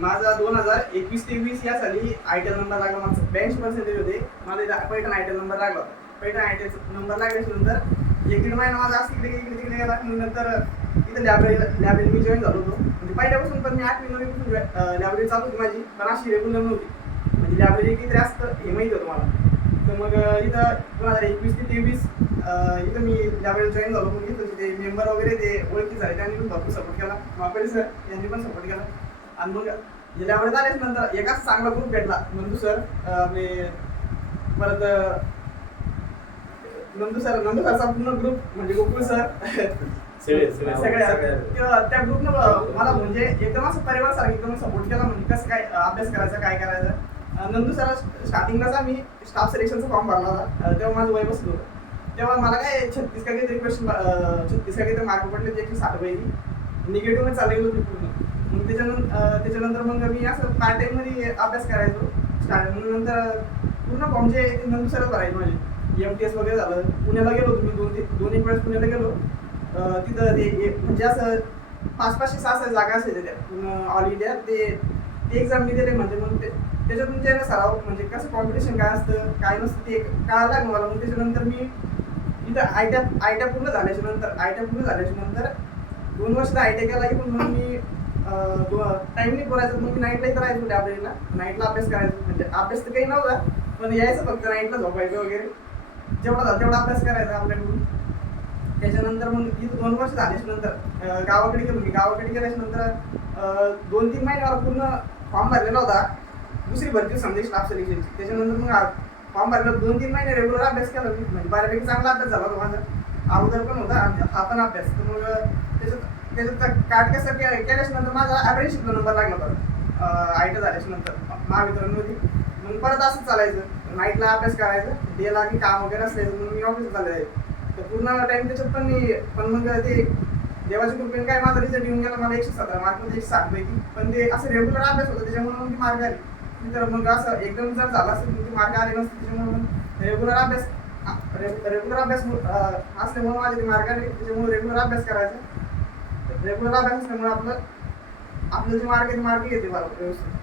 माझा 2021-23 या साली आयटीएल नंबर लागला. माझं 82% होते. मला पैठण आयटीएल नंबर लागला होता. पैठण आयटीएल नंबर लागल्याच्या नंतर एक दीड महिना माझा असं इकडे तिकडे गेला. नंतर इथं लायब्ररी मी जॉईन झालो होतो. म्हणजे पहिल्यापासून पण मी 8वी-9वी लायब्ररी चालू होती माझी, पण अशी रेग्युलर नव्हती. म्हणजे लायब्ररी किती असतं हे माहिती होतं मला. तर मग इथं 2021 ते 23 इथं मी लायब्ररी जॉईन झालो. मग इथं ते मेंबर वगैरे ते ओळखी झाले, त्यांनी पण भरपूर सपोर्ट केला. मापडे सर यांनी पण सपोर्ट केला. आणि मग लायब्ररीत आल्याच्या नंतर एकाच चांगला ग्रुप भेटला. नंदू सर आपले, परत नंदू सरचा पूर्ण ग्रुप म्हणजे गोकुळ सर सगळ्या त्या ग्रुपनं मला म्हणजे एकदम असं परिवार सारखं एकदम सपोर्ट केला. म्हणजे कसं काय अभ्यास करायचा, काय करायचं. नंदू सर स्टार्टिंगलाच आम्ही स्टाफ सिलेक्शनचा फॉर्म भरला होता. तेव्हा माझं वय बसलं होतं. तेव्हा मला काय 36 का काहीतरी क्वेश्चन 36 का काहीतरी मार्क पडले, 160 पैकी निगेटिव्ह मध्ये चालले होते पूर्ण. मग त्याच्यानंतर मग मी असं पार्ट टाइम मध्ये अभ्यास करायचो. नंतर पूर्ण फॉर्म जे नंदू सरच भरायचे माझे. MTS वगैरे झालं. पुण्याला गेलो होतो मी, दोन एक वेळेस पुण्याला गेलो. तिथं ते म्हणजे असं 500-600 जागा असायच्या त्या पूर्ण ऑल इंडिया. ते एक्झाम मी दिले. म्हणजे मग त्याच्यातून जे सराव म्हणजे कसं कॉम्पिटिशन काय असतं काय नसतं ते कळायला लागलं मला. मग त्याच्यानंतर मी इथं आयट्या पूर्ण झाल्याच्या नंतर 2 वर्ष आयट्या केला की. पण मग मी टाईम नाही करायचं. मग मी नाईटला इथं राहायचो लायब्ररीला. नाईटला अभ्यास करायचो. म्हणजे अभ्यास तर काही नव्हता, पण यायचं फक्त नाईटला झोपायचं वगैरे. जेवढा झाला तेवढा अभ्यास करायचा आपल्याकडून. त्याच्यानंतर मग इथं 2 वर्ष झाल्याच्या नंतर गावाकडे गेलो मी. गावाकडे गेल्याच्या नंतर 2-3 महिने मला पूर्ण फॉर्म भरलेला होता. दुसरी भरती समजा स्टाफ सिलेक्शनची. त्याच्यानंतर मग फॉर्म भरला. 2-3 महिने रेग्युलर अभ्यास केला मी. म्हणजे बऱ्यापैकी चांगला अभ्यास झाला होता माझा. अगोदर पण होता हा पण अभ्यास. तर मग त्याच्यात काटकसर केल्याच्या नंतर माझा अप्रेंटिसशिपला नंबर लागला होता. आयटी झाल्याच्या नंतर महावितरणमध्ये. मग परत असंच चालायचं. नाईटला अभ्यास करायचं, डेला की काम वगैरे असायचं. मग मी ऑफिसला चाललं जायचं. तर पूर्ण टाइम त्याच्यात पण मग ते देवाच्या कृपेने काय माझा रिझल्ट येऊन गेला. मला 117 मार्कमध्ये 160 पैकी. पण ते असं रेग्युलर अभ्यास होता, त्याच्यामुळे मग ती मार्क आली. तर मग असं एकदम जर झालं असेल तर मार्क आले नसते. त्याच्यामुळे मग रेग्युलर अभ्यास असल्यामुळे माझे ते मार्क आले. त्याच्यामुळे रेग्युलर अभ्यास करायचा. रेग्युलर अभ्यास असल्यामुळे आपलं जे मार्क आहे ते मार्क येते बरोबर व्यवस्थित.